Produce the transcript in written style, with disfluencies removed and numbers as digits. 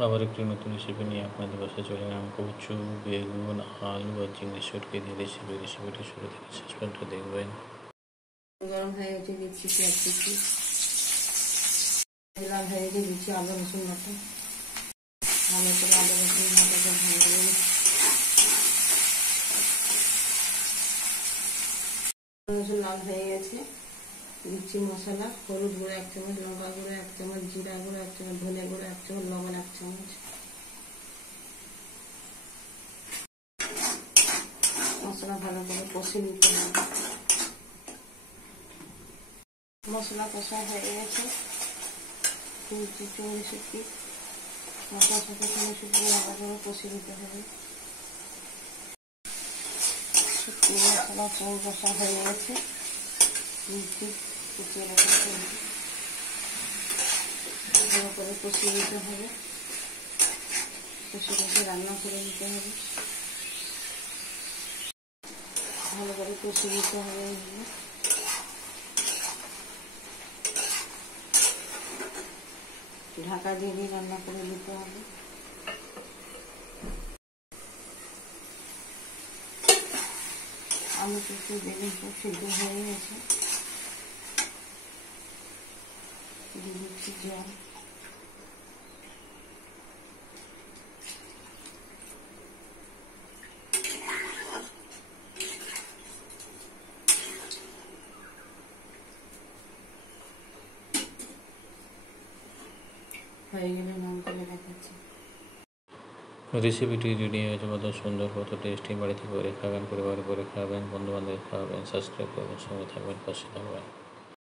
আবার একটি নতুন রেসিপি নিয়ে আপনাদের বাসায় চলে এলাম। কচু, বেগুন, আলু আর চিংড়ি শুটকি দিয়ে রেসিপিটি শুরু থেকে শেষ পর্যন্ত দেখবেন। গরম হয়ে গেছে, দিচ্ছি পেঁয়াজ কুচি, লাল হয়ে গেছে, দিচ্ছি আদা রসুন বাটা, ভালো করে আদা রসুন বাটাটা ভাজবেন। রসুন লাল হয়ে গেছে, দিচ্ছি মশলা, হলুদ গুঁড়ো 1 চামচ, লঙ্কা গুঁড়ো 1 চামচ, জিরা গুঁড়ো 1 চামচ, ধনে গুঁড়ো 1 চামচ, লবণ 1 চামচ। মশলা ভালো করে কষে নিতে হবে। মশলা কষা হয়ে গেছে, চিংড়ি শুটকি মশলার সাথে চিংড়ি শুটকি ভালো করে কষে নিতে হবে। শুটকি মশলা চিংড়ি কষা হয়ে গেছে, কুচিয়ে রাখা ভালো করে কষিয়ে দিতে হবে। কষে কষে রান্না করে দিতে হবে, ভালো করে কষিয়ে দিতে হবে। ঢাকা দিয়ে দিয়ে রান্না করে দিতে হবে। আলু কুচি, বেগুন সিদ্ধ হয়ে গেছে, দিয়ে দিচ্ছি জল। হয়ে গেলে নাম করে দেখাচ্ছি। রেসিপিটি রেডি হয়েছে, কত সুন্দর, কত টেস্টি। বাড়িতে করে খাবেন, পরিবারে করে খাবেন, বন্ধু বান্ধব খাওয়াবেন। সাবস্ক্রাইব করবেন, সঙ্গে থাকবেন, পাশে থাকবেন।